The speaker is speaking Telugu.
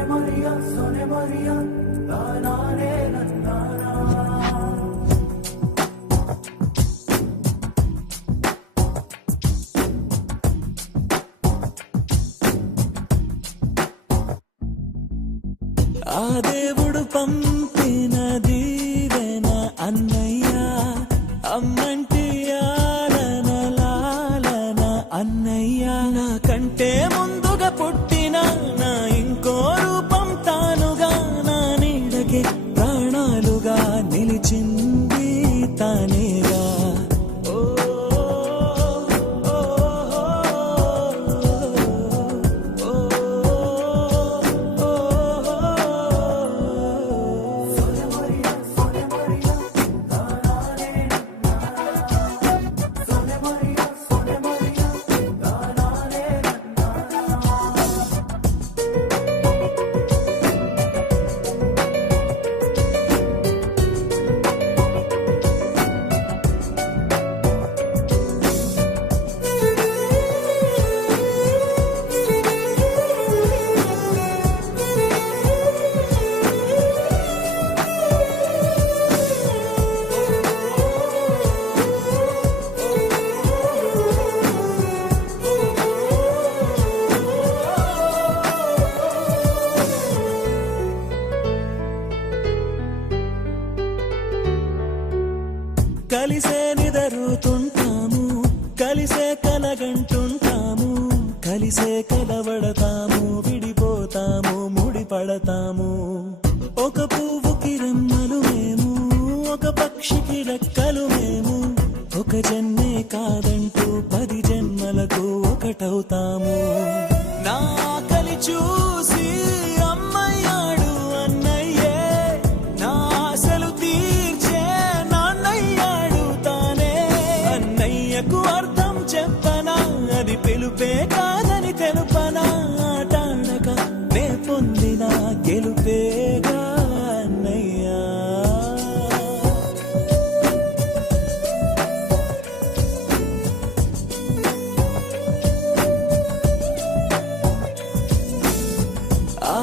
Sone Maria, tanane nannara. ఆ దేవుడు పంపిన దీవెన అన్నయ్య, అమ్మంటి ఆలన లాలన అన్నయ్య. నాకంటే ముందుగా పుట్టిన నా ఇంకో రూపం తానుగా, నా నీడకే ప్రాణాలుగా నిలిచింది తానేగా. కలిసే నిదరుతుంటాము, కలిసే కలగంటుంటాము, కలిసే కలవడతాము, విడిపోతాము, ముడిపడతాము. ఒక పువ్వుకి రెమ్మలు మేము, ఒక పక్షికి రెక్కలు మేము, ఒక జన్మే కాదంటూ 10 జన్మలకు ఒకటవుతాము. నా కలి చూసి అమ్మయ్యాడు అన్నయ్యే, నా ఆశలు తీర్చే నాన్నయ్యాడు తానే. అన్నయ్యకు అర్థం చెప్పనా, అది పిలుపే కాదని తెలుపనా. ఆటాడక నే పొందిన గెలుపేగా అన్నయ్యా. ఆ